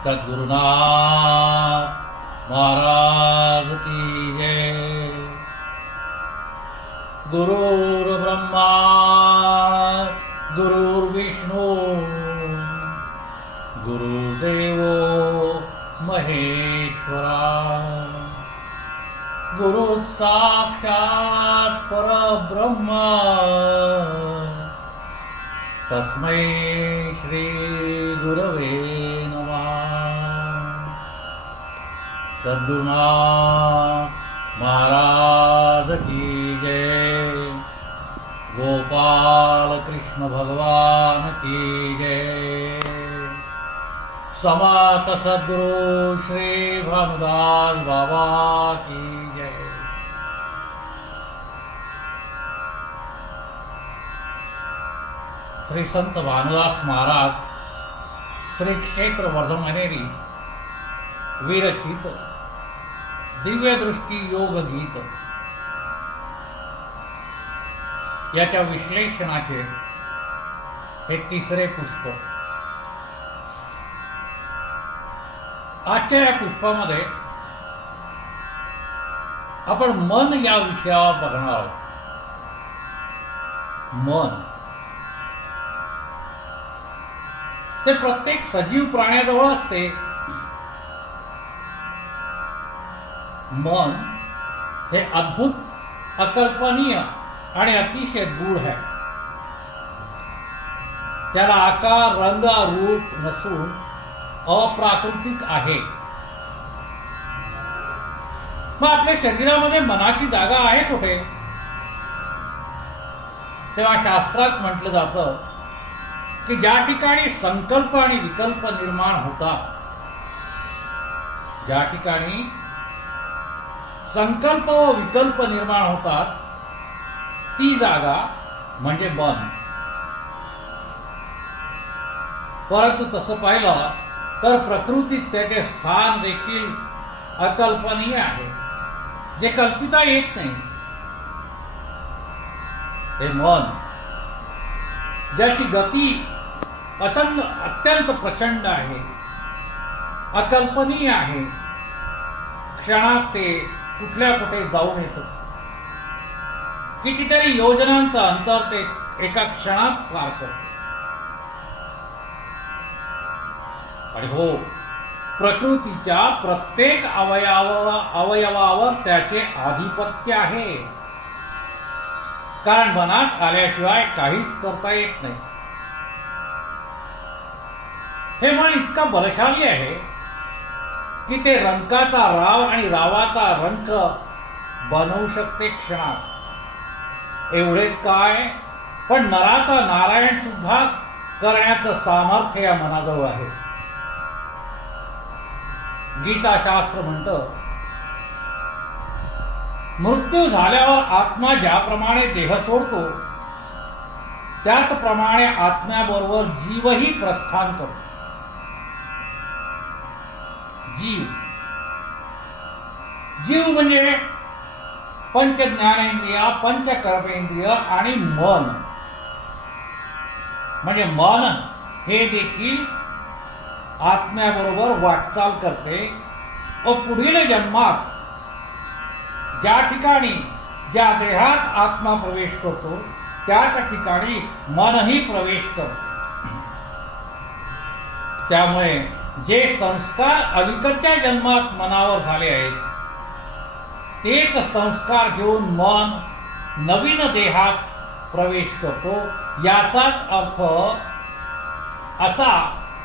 सद्गुरुनाथ महाराज की जय। गुरुर्ब्रह्मा गुरुर्विष्णू गुरुदेवो महेश्वरा, गुरु साक्षात् परब्रह्म तस्मै श्री गुरवे नमः। सद्गुरुनाथ महाराज की जय। गोपाल कृष्ण भगवान की जय। समर्थ सद्गुरु श्री भानुदास बाबा की जय। श्री संत भानुदास महाराज श्री क्षेत्र वर्धमानेरी विरचित दिव्य दृष्टी योग गीत याच्या विश्लेषणाचे हे तिसरे पुष्प। आजच्या या पुष्पामध्ये आपण मन या विषयावर बघणार आहोत। मन ते प्रत्येक सजीव प्राण्याजवळ असते। मन हे अद्भुत, अकल्पनीय आणि अतिशय गूढ है। त्याला आकार, रंग, रूप नसून अप्राकृतिक आहे। मग आपल्या शरीरामध्ये मनाची जागा आहे कुठे? तेव्हा शास्त्रात म्हटलं जातं की ज्या ठिकाणी संकल्प आणि विकल्प निर्माण होतात, ज्या ठिकाणी संकल्प व विकल्प निर्माण होतात ती जागा म्हणजे मन। परंतु तसं पाहिलं तर प्रकृतीत त्याचे स्थान देखील अकल्पनीय आहे, जे कल्पिता येत नाही। हे मन ज्याची गती अत्यंत प्रचंड आहे, अकल्पनीय आहे, क्षणात ते कुठल्या कुठे जाऊन येतं। कितीतरी योजनांचं अंतर ते एका क्षणात पार करते। आणि हो, प्रकृतीच्या प्रत्येक अवयवावर त्याचे आधिपत्य आहे, कारण मनात आल्याशिवाय काहीच करता येत नाही। हे मन इतका बलशाली आहे की ते रंकाचा राव आणि रावाचा रंक बनवू शकते क्षणात। एवढेच काय, पण नराचा नारायण सुद्धा करण्याचं सामर्थ्य या मनाजवळ आहे। गीताशास्त्र म्हणतं, मृत्यू झाल्यावर आत्मा ज्याप्रमाणे देह सोडतो त्याचप्रमाणे आत्म्याबरोबर जीवही प्रस्थान करतो। जीव म्हणजे पंच ज्ञानेंद्रिय, पंच कर्मेंद्रिय आणि मन। म्हणजे मन हे देखील आत्म्याबरोबर वाटचाल करते व पुढील जन्मात ज्या ठिकाणी, ज्या देहात आत्मा प्रवेश करतो त्याच ठिकाणी मनही प्रवेश करतो। त्यामुळे जे संस्कार अलीकडच्या जन्मात मनावर झाले आहेत तेच संस्कार घेऊन मन नवीन देहात प्रवेश करतो। याचाच अर्थ असा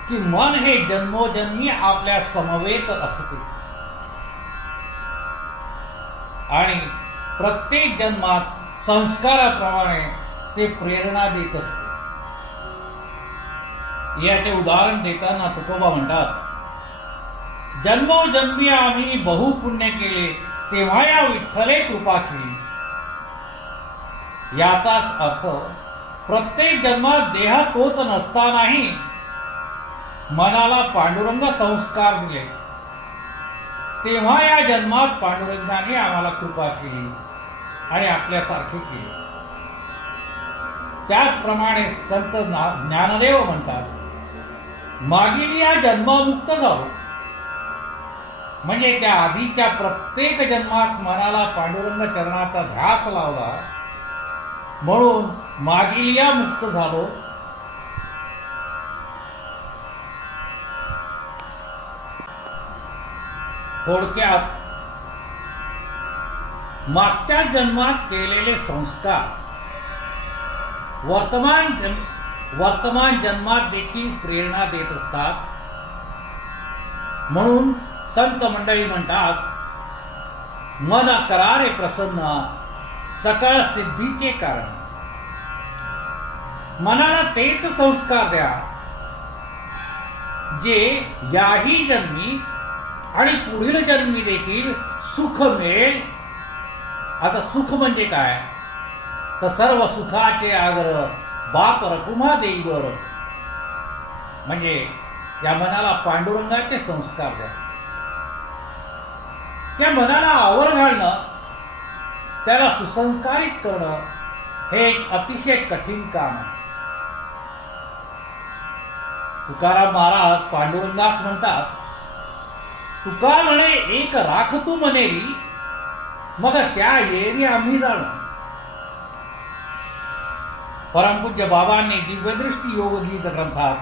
की मन हे जन्मोजन्मी आपल्या समवेत असते आणि प्रत्येक जन्मात संस्काराप्रमाणे ते प्रेरणा देत असते। याचे उदाहरण देताना तुकोबा म्हणतात, जन्मोजन्मी आम्ही बहु पुण्य केले तेव्हा या विठ्ठले कृपा केली। याचाच अर्थ प्रत्येक जन्मात देह तोच नसतानाही मनाला पांडुरंग संस्कार दिले, तेव्हा या जन्मात पांडुरंगाने आम्हाला कृपा केली आणि आपल्यासारखे केले। त्याचप्रमाणे संत ज्ञानदेव म्हणतात, मागील या जन्ममुक्त झालो, म्हणजे त्या आधीच्या प्रत्येक जन्मात मनाला पांडुरंग चरणाचा ध्यास लावला म्हणून मागील या मुक्त झालो. थोडक्यात मागच्या जन्मात केलेले संस्कार वर्तमान जन्मात देखील प्रेरणा देत असतात. म्हणून संत मंडळी म्हणतात, मन करारे प्रसन्न सकळ सिद्धीचे कारण. मनाला तेच संस्कार द्या जे याही जन्मी आणि पुढील जन्मी देखील सुख मिळेल. आता सुख म्हणजे काय, तर सर्व सुखाचे आग्रह बाप रकुमा देईवर, म्हणजे या मनाला पांडुरंगाचे संस्कार द्या. या मनाला आवर घालणं, त्याला सुसंस्कारित करणं हे एक अतिशय कठीण काम आहे. तुकाराम महाराज पांडुरंगास म्हणतात, तुका म्हणे एक राख तू मनेरी, मग त्या येरी आम्ही जाणू. परमपूज्य बाबांनी दिव्यदृष्टी योगगीत ग्रंथात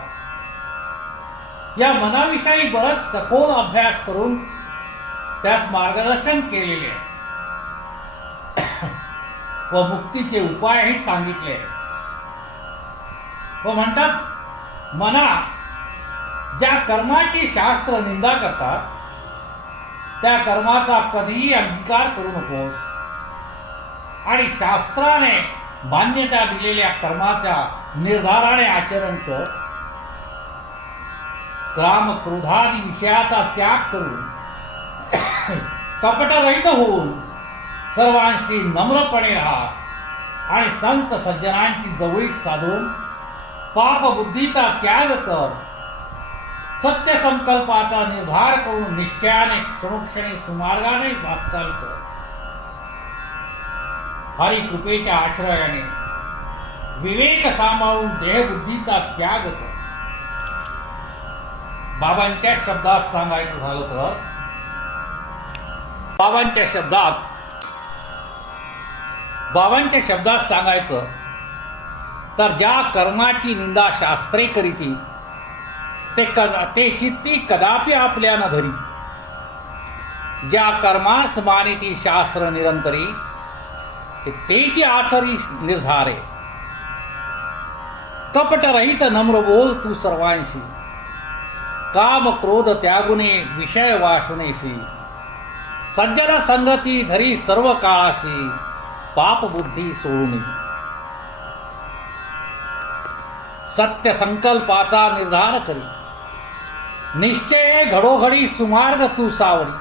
या मनाविषयी बराच सखोल अभ्यास करून त्यास मार्गदर्शन केलेले आहे व मुक्तीचे उपायही सांगितले आहे. व म्हणतात, मना ज्या कर्माची शास्त्र निंदा करतात त्या कर्माचा कधीही अंगीकार करू नकोस आणि शास्त्राने मान्यता दिलेल्या कर्माच्या निर्धाराने आचरण कर. काम क्रोधादी विषयाचा त्याग करून कपटरहित होऊन सर्वांशी नम्रपणे राहा आणि संत सज्जनांची जवळीक साधून पाप बुद्धीचा त्याग कर. सत्य संकल्पाचा निर्धार करून निश्चयाने क्षणोक्षणी सुमार्गाने वाटचाल कर. हरी कृपेच्या आश्रयाने विवेक सांभाळून देहबुद्धीचा त्याग कर. बाबांच्या शब्दात सांगायचं झालं तर, बाबांच्या शब्दात सांगायचं तर, ज्या कर्माची निंदा शास्त्रे करीती ते चित्ती कदापि आपल्या न धरी. ज्या कर्मास मानिती शास्त्र निरंतरी तेची आचरी निर्धारे. कपटरहित नम्र बोल तू सर्वांशी, काम क्रोध त्यागुने विषय वासनेशी. सज्जन संगती धरी सर्व काळाशी, पाप बुद्धी सोडून. सत्य संकल्पाचा निर्धार करी, निश्चय घडोघडी सुमार्ग तू सावरी.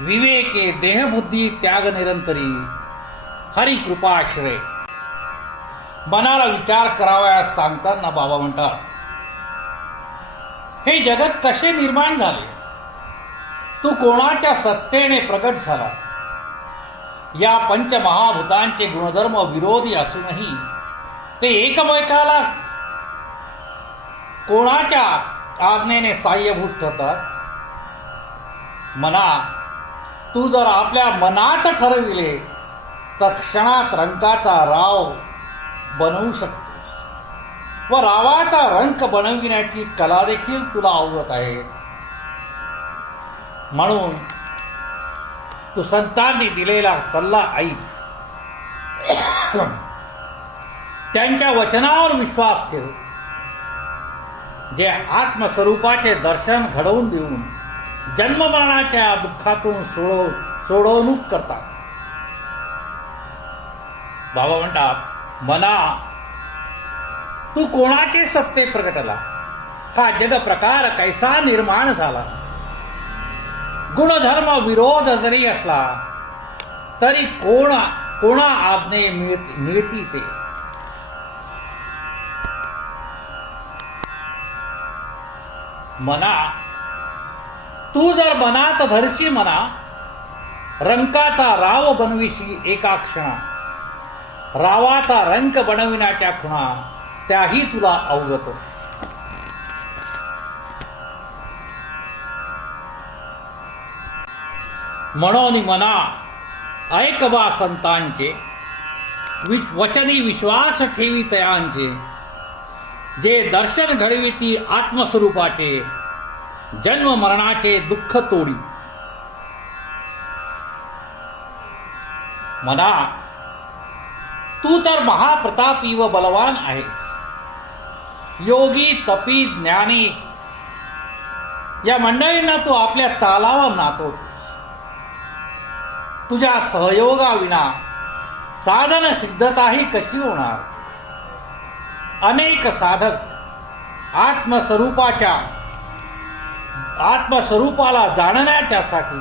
विवेके देहबुद्धी त्याग निरंतरी, हरी कृपाश्रय. मनाला विचार करावयास सांगताना बाबा म्हणतात, हे जगत कसे निर्माण झाले, तू कोणाच्या सत्तेने प्रकट झाला. या पंचमहाभूतांचे गुणधर्म विरोधी असूनही ते एकमेकाला कोणाच्या आज्ञेने साह्यभूत ठरतात. मना, तू जर आपल्या मनात ठरविले तर क्षणात रंकाचा राव बनवू शकतो व रावाचा रंक बनविण्याची कला देखील तुला अवगत आहे. म्हणून तू संतांनी दिलेला सल्ला ऐक. त्यांच्या वचनावर विश्वास ठेव, जे आत्मस्वरूपाचे दर्शन घडवून देऊन जन्ममरणाच्या दुःखातून सोडवणूक करतात. बाबा म्हणतात, मना, तू कोणाचे सत्ते प्रगटला, हा जग प्रकार कैसा निर्माण झाला. गुणधर्म विरोध जरी असला तरी कोणा आज्ञे मिळती ते. मना, तू जर मनात धरशी मना, रंकाचा राव बनविशी एका क्षणा. रावाचा रंक बनविण्याच्या खुणा त्याही तुला अवगत. म्हणून मना ऐक बा संतांचे, वचनी विश्वास ठेवी तयांचे, जे दर्शन घडविती आत्मस्वरूपाचे, जन्म मरणाचे दुःख तोडी. मना तू तर महाप्रतापी व बलवान आहेस. योगी तपी ज्ञानी या मंडळींना तू आपल्या तालावर नाचवतोस. तुझ्या सहयोगाविना साधन सिद्धताही कशी होणार. अनेक साधक आत्मस्वरूपाला जाणण्याच्यासाठी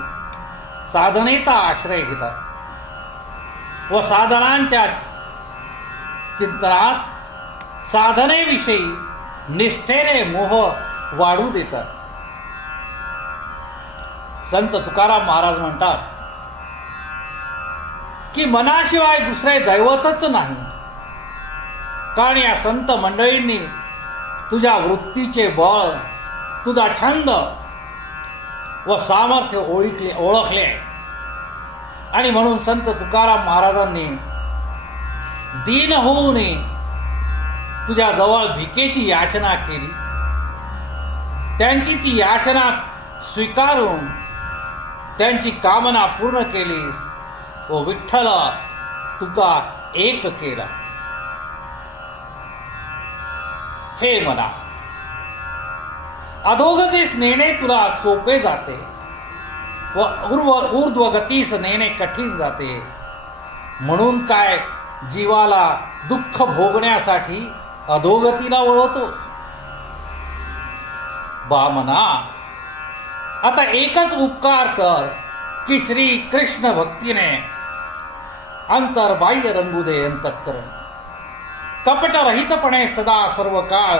साधनेचा आश्रय घेतात व साधनांच्या चिंतनात साधनेविषयी निष्ठेने मोह वाढू देतात. संत तुकाराम महाराज म्हणतात की मनाशिवाय दुसरे दैवतच नाही. कारण या संत मंडळींनी तुझ्या वृत्तीचे बळ, तुझा छंद व सामर्थ्य ओळखले आणि म्हणून संत तुकाराम महाराजांनी दीन होऊन तुझ्या जवळ भिकेची याचना केली. त्यांची ती याचना स्वीकारून त्यांची कामना पूर्ण केली व विठ्ठल तुका एक केला. हे मना, अधोगतीस नेणे तुला सोपे जाते व ऊर्ध्वगतीस नेणे कठीण जाते. म्हणून काय जीवाला दुःख भोगण्यासाठी अधोगतीला वळवतो. बा मना, आता एकच उपकार कर की श्री कृष्ण भक्तीने अंतर्बाह्य रंगू दे अंतःकरण. कपटरहितपणे सदा सर्व काळ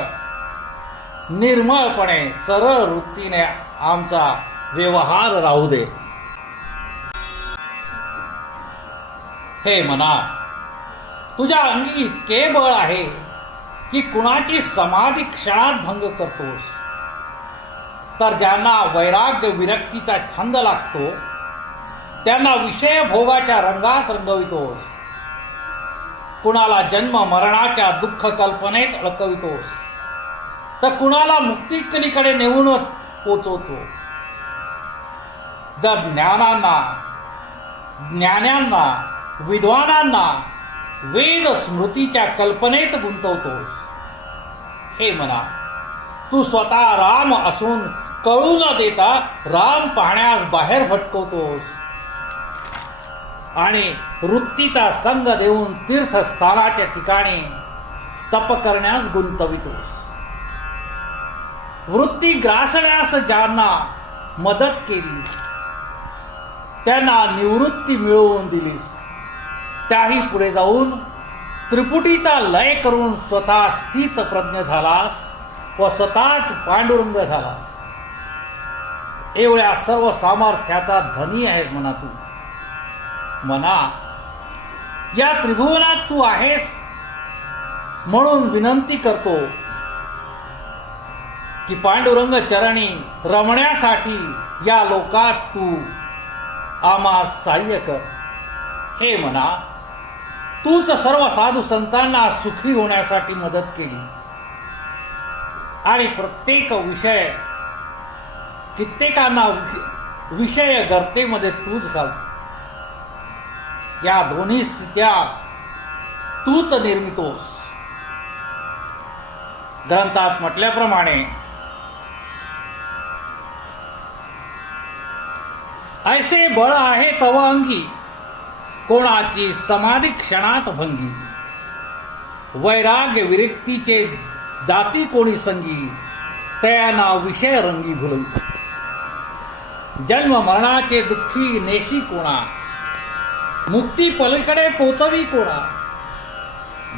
निर्मळपणे सरळ वृत्तीने आमचा व्यवहार राहू दे. हे मना, तुझ्या अंगी इतके बळ आहे की कुणाची समाधी क्षणात भंग करतोस. तर ज्यांना वैराग्य विरक्तीचा छंद लागतो त्यांना विषय भोगाच्या रंगात रंगवितोस. कुणाला जन्म मरणाच्या दुःख कल्पनेत अडकवितोस तर कुणाला मुक्तिकलीकडे नेऊन पोचवतो. जर ज्ञानांना विद्वानांना वेद स्मृतीच्या कल्पनेत गुंतवतोस. हे मना, तू स्वतः राम असून कळू न देता राम पाहण्यास बाहेर भटकवतोस आणि वृत्तीचा संग देऊन तीर्थस्थानाच्या ठिकाणी तप करण्यास गुंतवितोस. वृत्ती ग्रासण्यास ज्यांना मदत केली त्यांना निवृत्ती मिळवून दिलीस. त्याही पुढे जाऊन त्रिपुटीचा लय करून स्वतः स्थित प्रज्ञ झालास व स्वतःच पांडुरंग झालास. एवढ्या सर्व सामर्थ्याचा धनी आहे म्हणा तू. मना, या त्रिभुवनात तू आहेस म्हणून विनंती करतो की पांडुरंग चरणी रमण्यासाठी या लोकात तू आम्हास सहाय्य कर. हे मना, तूच सर्व साधू संतांना सुखी होण्यासाठी मदत केली आणि कित्येकांना विषय गर्तेमध्ये तूच घाल. या दोन्ही स्थित्या तूच निर्मितोस. ग्रंथात म्हटल्याप्रमाणे ऐसे बळ आहे तव अंगी, कोणाची समाधी क्षणात भंगी. वैराग्य विरक्तीचे जाती कोणी संगी, तयाना विषय रंगी भुलवी. जन्म मरणाचे दुःखी नेशी कोणा, मुक्ती पलीकडे पोचवी कोणा.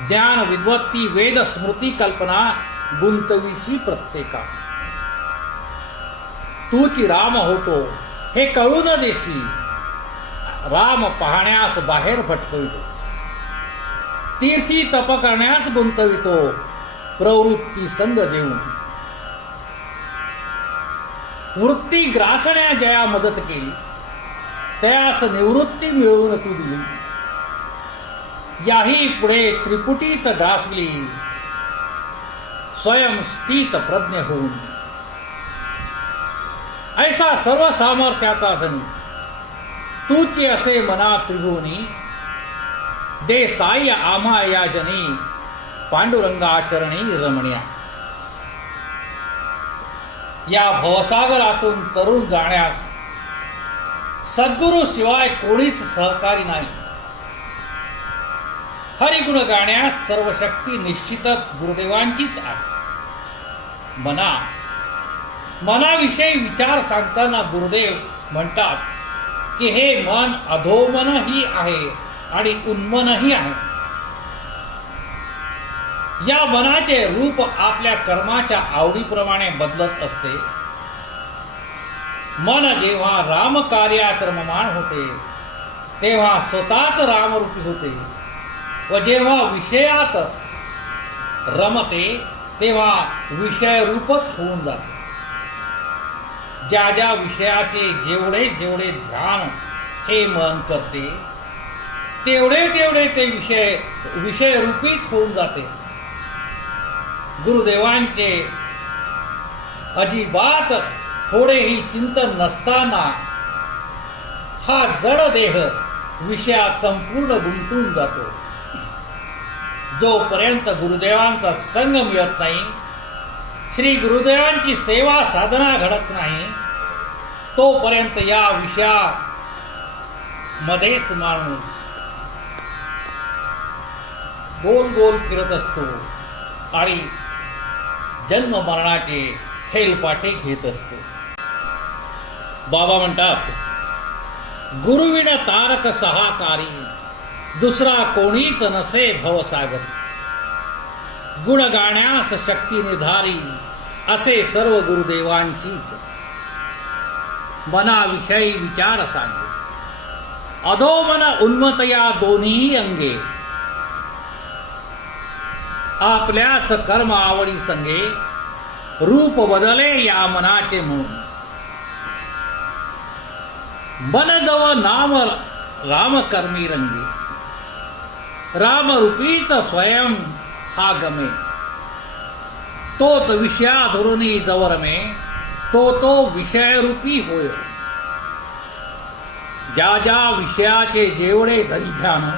ज्ञान विद्वत्ती वेद स्मृती कल्पना गुंतवीसी प्रत्येका. तूची राम होतो हे कळू न देशी, राम पाहण्यास बाहेर भटकवितो. तीर्थी तप करण्यास गुंतवितो, प्रवृत्ती संग देऊन. वृत्ती ग्रासण्या जया मदत केली तयास निवृत्ती मिळवून तू दिली. याही पुढे त्रिपुटीच ग्रासली स्वयं स्थित प्रज्ञ होऊन. ऐसा सर्व सामर्थ्याचा धनी तूची असे मना त्रिभुवनी. दे साय आम्हा या जनी पांडुरंगाचरणी रमण्या. या भवसागरातून तरुण जाण्यास सद्गुरु शिवाय कोणीच सहकारी नाही. हरिगुण गाण्यास सर्व शक्ती निश्चितच गुरुदेवांचीच आहे. मनाविषयी विचार सांगताना गुरुदेव म्हणतात की हे मन अधोमनही आहे आणि उन्मनही आहे. या मनाचे रूप आपल्या कर्माच्या आवडीप्रमाणे बदलत असते. मन जेव्हा रामकार्यात रममाण होते तेव्हा स्वतःच रामरूपी होते व जेव्हा विषयात रमते तेव्हा विषय रूपच होऊन जाते. ज्या ज्या विषयाचे जेवढे जेवढे ध्यान हे मन करते तेवढे तेवढे ते विषय रूपीच होऊन जाते. गुरुदेवांचे अजिबात थोडेही चिंतन नसताना हा जड देह विषयात संपूर्ण गुंतून जातो. जोपर्यंत गुरुदेवांचा संग मिळत नाही, श्री गुरुदेवांची सेवा साधना घडत नाही, तोपर्यंत या विषयामध्येच माणूस गोल गोल फिरत असतो आणि जन्म मरणाचे हेलपाटे घेत असतो. बाबा म्हणतात, गुरुविण तारक सहाकारी दुसरा कोणीच नसे भवसागर. गुण गाण्यास शक्ती निर्धारी असे सर्व गुरुदेवांचीच. मनाविषयी विचार सांगे अधोमन उन्मत या दोन्ही अंगे. आपल्यास कर्म आवडी संगे रूप बदले या मनाचे म्हणून. मन जव नाम राम कर्मी रंगे. राम रूपीच स्वयं हा गमे. तोच विषया धरुनी जवरमे तो विषय रूपी होय. ज्या ज्या विषयाचे जेवढे धरी ध्यान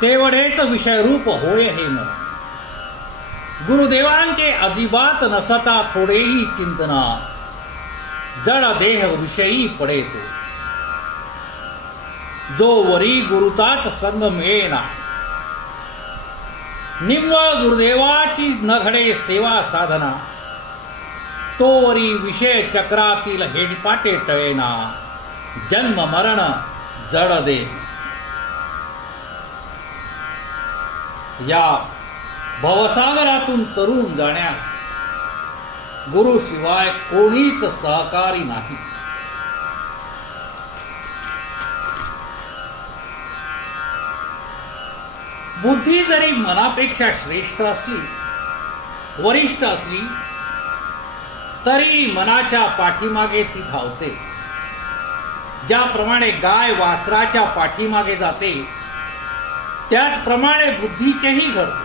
तेवढेच विषय रूप होय हे मन. गुरुदेवांचे अजिबात नसता थोडेही चिंतना जड देह विषयी पडेतो. जो वरी गुरुचाच संग मिळेना, निव्वळ गुरुदेवाची न घडे सेवा साधना, तो वरी विषय चक्रातील हेडपाटे टळेना. जन्म मरण जड देह. या भवसागरातून तरुण जाण्यास गुरुशिवाय कोणीच सहकारी नाही. बुद्धी जरी मनापेक्षा श्रेष्ठ असली, वरिष्ठ असली, तरी मनाच्या पाठीमागे ती धावते. ज्याप्रमाणे गाय वासराच्या पाठीमागे जाते त्याचप्रमाणे बुद्धीचेही घडते.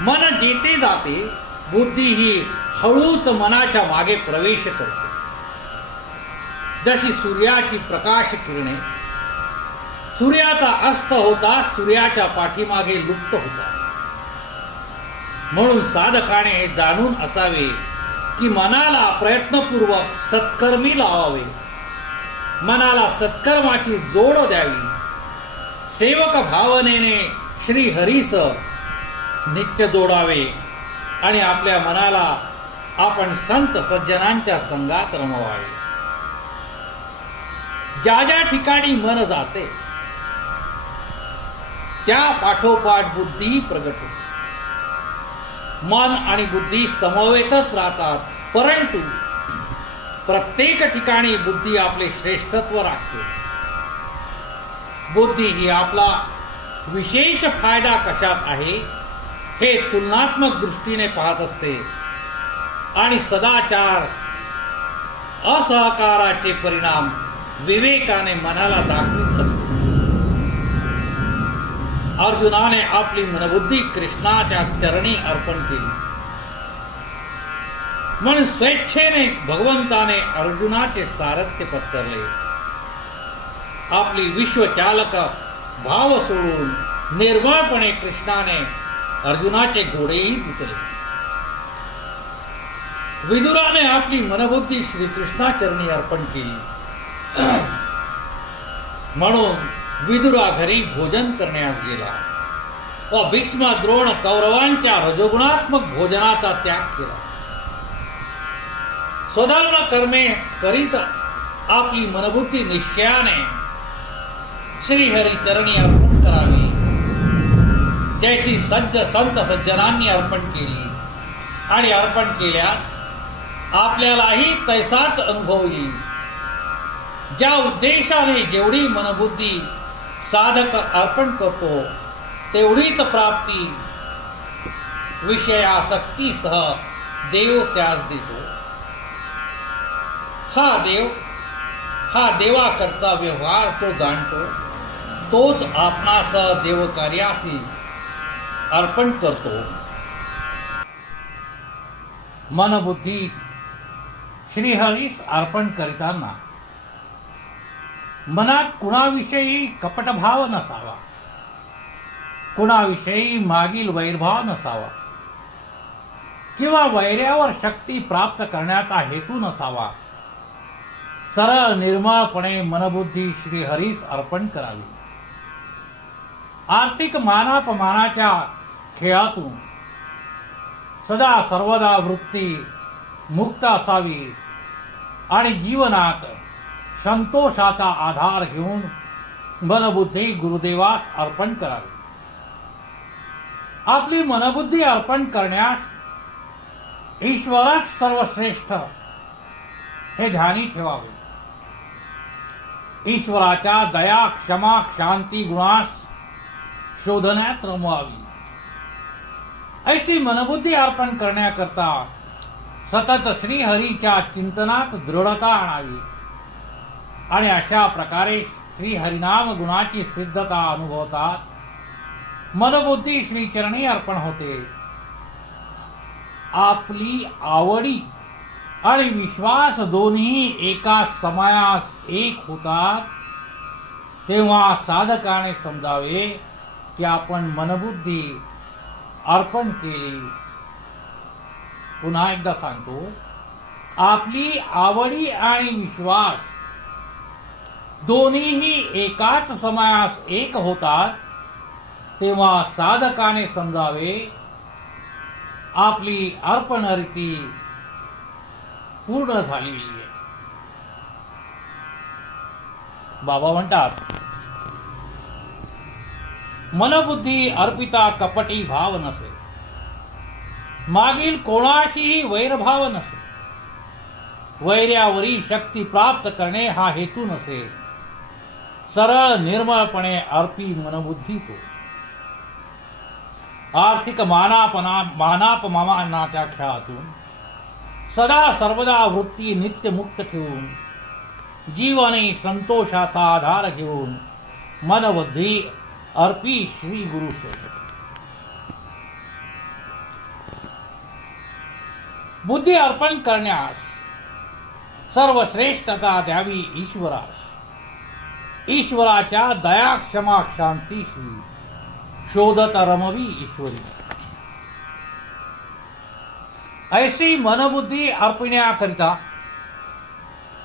मन जेथे जाते बुद्धी ही हळूच मनाच्या मागे प्रवेश करते. जशी सूर्याची प्रकाश किरणे सूर्याचा अस्त होता सूर्याच्या पाठीमागे लुप्त होता. म्हणून साधकाने हे जाणून असावे की मनाला प्रयत्नपूर्वक सत्कर्मी लावावे. मनाला सत्कर्माची जोड द्यावी. सेवक भावनेने श्री हरीस नित्य जोडावे आणि आपल्या मनाला आपण संत सज्जनांच्या संगात रमवावे. ज्या ज्या ठिकाणी मन जाते त्या पाठोपाठ बुद्धी प्रगट होते. मन आणि बुद्धी समवेतच राहतात, परंतु प्रत्येक ठिकाणी बुद्धी आपले श्रेष्ठत्व राखते. बुद्धी ही आपला विशेष फायदा कशात आहे हे तुलनात्मक दृष्टीने पाहत असते आणि सदाचार असहकाराचे परिणाम विवेकाने मनाला दाखवित असतो. अर्जुनाने आपली मनबुद्धी कृष्णाच्या चरणी अर्पण केली, म्हणून स्वेच्छेने भगवंताने अर्जुनाचे सारथ्य पत्करले. आपली विश्वचालक भाव सोडून निर्मळपणे कृष्णाने अर्जुनाचे घोडेही धुतले. विदुराने आपली मनबुद्धी श्रीकृष्णाचरणी अर्पण केली, म्हणून विदुरा घरी भोजन करण्यास गेला व भीष्म द्रोण कौरवांच्या रजोगुणात्मक भोजनाचा त्याग केला. स्वधर्म कर्मे करीत आपली मनबुद्धी निश्चयाने श्रीहरी चरणी अर्पण करावी, जैसी संत सज्जनांनी अर्पण केली आणि अर्पण केल्यास आपल्यालाही तैसाच अनुभव येईल. ज्या उद्देशाने जेवढी मनबुद्धी साधक अर्पण करतो तेवढीच प्राप्ती विषयासक्तीसह देव त्यास देतो. हा देवाकरता व्यवहार जो जाणतो तोच आपणास देवकार्यासी अर्पण करतो. मनबुद्धी श्रीहरीस अर्पण करिताना मनात कुणाविषयी कपटभाव नसावा, कुणाविषयी मागील वैरभाव नसावा किंवा वैर्यावर शक्ती प्राप्त करण्याचा हेतू नसावा. सरळ निर्मळपणे मनबुद्धी श्रीहरीस अर्पण करावी. आर्थिक मानापमानाच्या खेळातून सदा सर्वदा वृत्ती मुक्त असावी आणि जीवनात संतोषाचा आधार घेऊन मनबुद्धी गुरुदेवास अर्पण करावी. आपली मनबुद्धी अर्पण करण्यास ईश्वरच सर्वश्रेष्ठ हे ध्यानी ठेवावे. ईश्वराच्या दया क्षमा शांती गुणास शोधण्यात रमवावी. ऐसी मनबुद्धी अर्पण करण्याकरता सतत श्रीहरीच्या चिंतनात दृढता आणावी आणि अशा प्रकारे श्रीहरिनाम गुणाची सिद्धता अनुभवतात मनबुद्धी श्रीचरणी अर्पण होते. आपली आवडी आणि विश्वास दोन्ही एका समयास एक होतात तेव्हा साधकाने समजावे की आपण मनबुद्धी अर्पण केली. पुन्हा एकदा सांगतो, आपली आवडी आणि विश्वास दोन्हीही एकाच समयास एक होतात तेव्हा साधकाने समजावे आपली अर्पणरीती पूर्ण झालेली आहे. बाबा म्हणतात, मनबुद्धी अर्पिता कपटी भाव नसे, मागील कोणाशीही वैरभाव नसे, वैर्यावरी शक्ती प्राप्त करणे हा हेतू नसे, सरळ निर्मळपणे अर्पी मनबुद्धी तो. आर्थिक मानापमानाच्या खेळातून सदा सर्वदा वृत्ती नित्य मुक्त ठेवून जीवने संतोषाचा आधार घेऊन मनबुद्धी अर्पी श्री गुरु सेवक. बुद्धी अर्पण करण्यास सर्वश्रेष्ठता द्यावी ईश्वरास. ईश्वराच्या दया क्षमा शांतीशी शोधत रमवी ईश्वरी. ऐसी मनबुद्धी अर्पण्याकरिता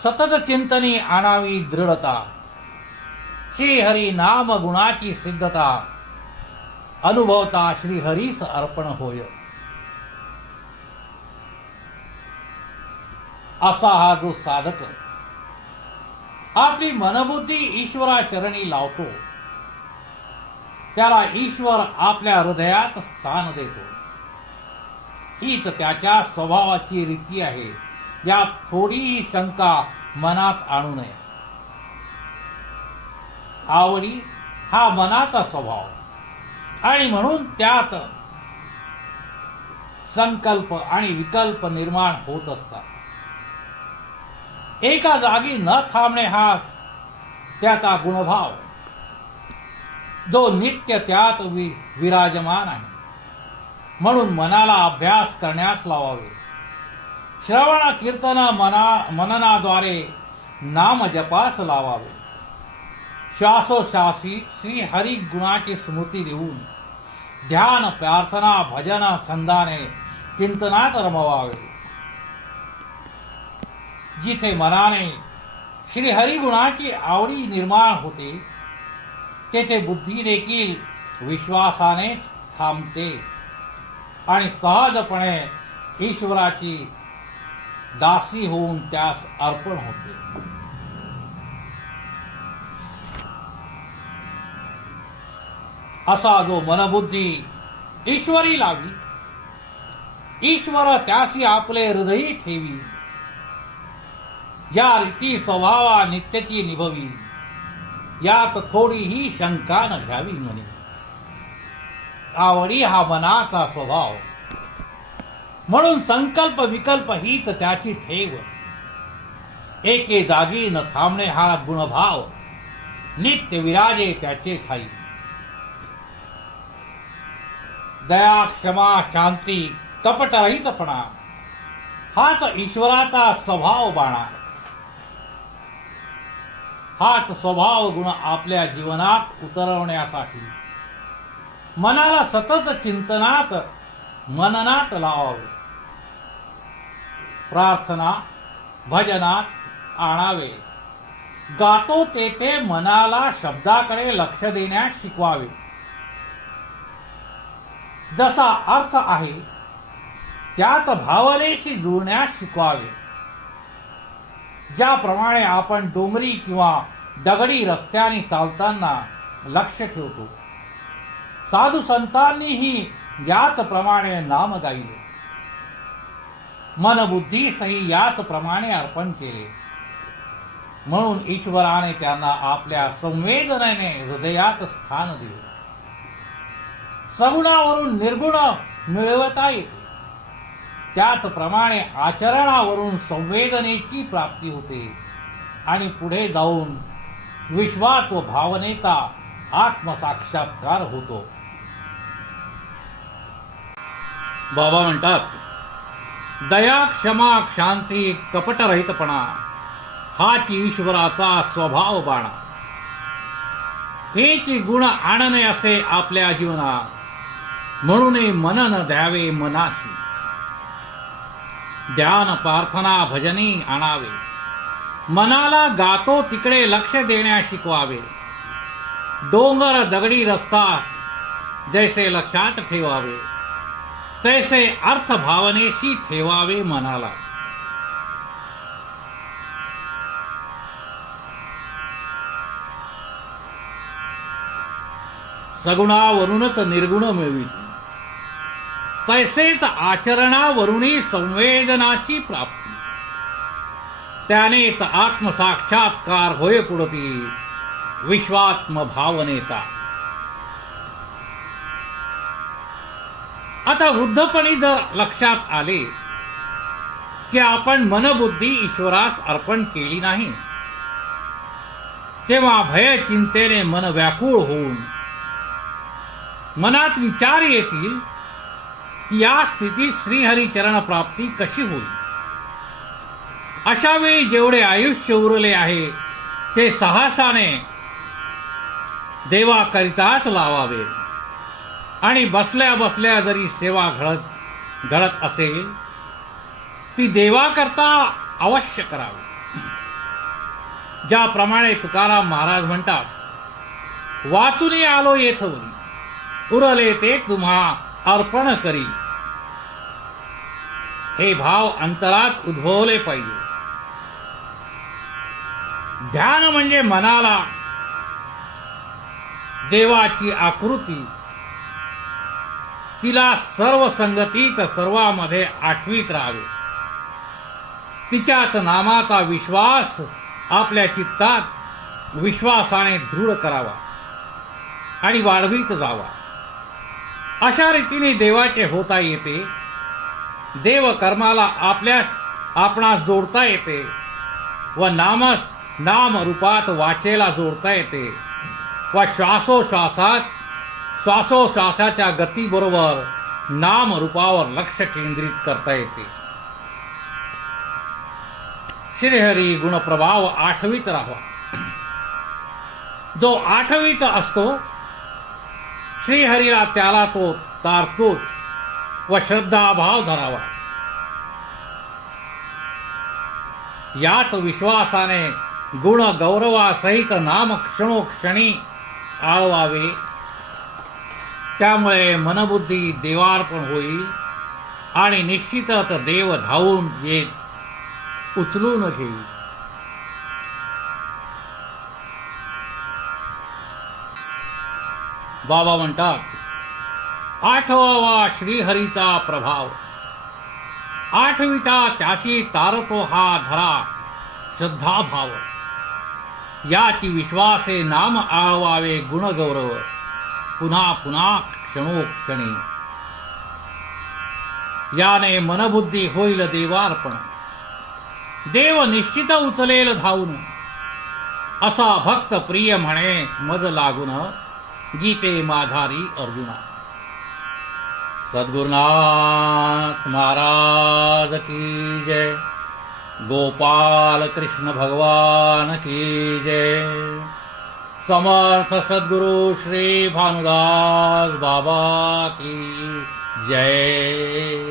सतत चिंतनी आणावी दृढता. श्रीहरी नाम गुणाची सिद्धता अनुभवता श्रीहरीस अर्पण होय. असा हा जो साधक आपली मनबुद्धी ईश्वराचरणी लावतो त्याला ईश्वर आपल्या हृदयात स्थान देतो. हीच त्याच्या स्वभावाची रीती आहे, यात थोडीही शंका मनात आणू नये. आवडी हा मनाचा स्वभाव आणि म्हणून त्यात संकल्प आणि विकल्प निर्माण होत असतात. एका जागी न थांबणे हा त्याचा गुणभाव, जो नित्य त्यात विराजमान आहे. म्हणून मनाला अभ्यास करण्यास लावावे. श्रवण कीर्तन मननाद्वारे नाम जपास लावावे. श्वासोश्वासी श्री हरी गुणाची स्मृती देऊन ध्यान, प्रार्थना, भजन, छंदाने चिंतनात रमवावे. जिथे मनाने श्री हरी गुणाची आवडी निर्माण होते, तेथे बुद्धी देखील विश्वासानेच थांबते आणि सहजपणे ईश्वराची दासी होऊन त्यास अर्पण होते. असा जो मनबुद्धी ईश्वरी लावी, ईश्वर त्यासी आपले हृदयी ठेवी. या रीती स्वभावा नित्यची निभवी, यात थोडीही शंका न घ्यावी म्हणे. आवडी हा मनाचा स्वभाव, म्हणून संकल्प विकल्प हीच त्याची ठेव. एके जागी न थांबणे हा गुणभाव, नित्य विराजे त्याचे ठाई. दया, क्षमा, शांती, कपटरहितपणा हाच ईश्वराचा स्वभाव बाणा. हाच स्वभाव गुण आपल्या जीवनात उतरवण्यासाठी मनाला सतत चिंतनात, मननात लावावे. प्रार्थना, भजनात आणावे. गातो तेथे मनाला शब्दाकडे लक्ष देण्यास शिकवावे. जसा अर्थ आहे त्यात भावनेशी जुळण्यास शिकवावे. ज्याप्रमाणे आपण डोंगरी किंवा दगडी रस्त्याने चालताना लक्ष ठेवतो, साधू संतांनीही याचप्रमाणे नाम गायले. मनबुद्धी सही याचप्रमाणे अर्पण केले. म्हणून ईश्वराने त्यांना आपल्या संवेदनेने हृदयात स्थान दिले. सगुणावरून निर्गुण मिळवता येते, त्याचप्रमाणे आचरणावरून संवेदनेची प्राप्ती होते आणि पुढे जाऊन विश्वात व भावनेचा आत्मसाक्षात्कार होतो. बाबा म्हणतात, दया, क्षमा, शांती, कपटरहितपणा हाच ईश्वराचा स्वभाव बाणा. हेच गुण आणणे असे आपल्या जीवनात, म्हणून मनन द्यावे मनाशी. ध्यान, प्रार्थना, भजनी आणावे. मनाला गातो तिकडे लक्ष देण्यास शिकवावे. डोंगर, दगडी रस्ता जैसे लक्षात ठेवावे, तैसे अर्थ भावनेशी ठेवावे मनाला. सगुणावरूनच निर्गुण मिळविते, तैसेच आचरणावरूनही संवेदनाची प्राप्ती. त्यानेच आत्मसाक्षात्कार होय पुढती विश्वात्म भावनेचा. आता वृद्धपणी जर लक्षात आले की आपण मनबुद्धी ईश्वरास अर्पण केली नाही, तेव्हा भय चिंतेने मन व्याकुळ होऊन मनात विचार येतील की या स्थितीत श्रीहरिचरण प्राप्ती कशी होईल. अशा वेळी जेवढे आयुष्य उरले आहे ते साहसाने देवाकरिताच लावावे आणि बसल्या बसल्या जरी सेवा घडत असेल ती देवाकरता अवश्य करावी. ज्याप्रमाणे तुकाराम महाराज म्हणतात, वाचून आलो येथवरी, उरले ते तुम्हा अर्पण करी. हे भाव अंतरात उद्भवले पाहिजे. ध्यान म्हणजे मनाला देवाची आकृती, तिला सर्व संगतीत सर्वांमध्ये आठवीत राहावे. तिच्याच नामाचा विश्वास आपल्या चित्तात विश्वासाने दृढ करावा आणि वाढवीत जावा. अशा रीतीने देवाचे होता येते. देव कर्माला आपणास जोडता येते व नाम रूपात वाचेला जोडता येते व श्वासोश्वासाच्या गतीबरोबर नाम रूपावर लक्ष केंद्रित करता येते. श्रीहरी गुणप्रभाव आठवीत राहावा. जो आठवीत असतो श्रीहरीला त्याला तो तारतोच व श्रद्धाभाव धरावा. याच विश्वासाने गुण गौरवासहित नाम क्षणोक्षणी आळवावे. त्यामुळे मनबुद्धी देवार्पण होईल आणि निश्चितच देव धावून येत उचलून घेईल. बाबा म्हणतात, आठवावा श्रीहरीचा प्रभाव, आठविता त्याशी तारतो हा धरा श्रद्धाभाव. याची विश्वासे नाम आळवावे गुणगौरव, पुन्हा पुन्हा क्षणोक्षणी. याने मनबुद्धी होईल देवार्पण, देव निश्चित उचलेल धावून. असा भक्त प्रिय म्हणे मज लागून, गीते माधारी अर्जुना. सद्गुरुनाथ महाराज की जय. गोपाल कृष्ण भगवान की जय. समर्थ सद्गुरु श्री भानुदास बाबा की जय.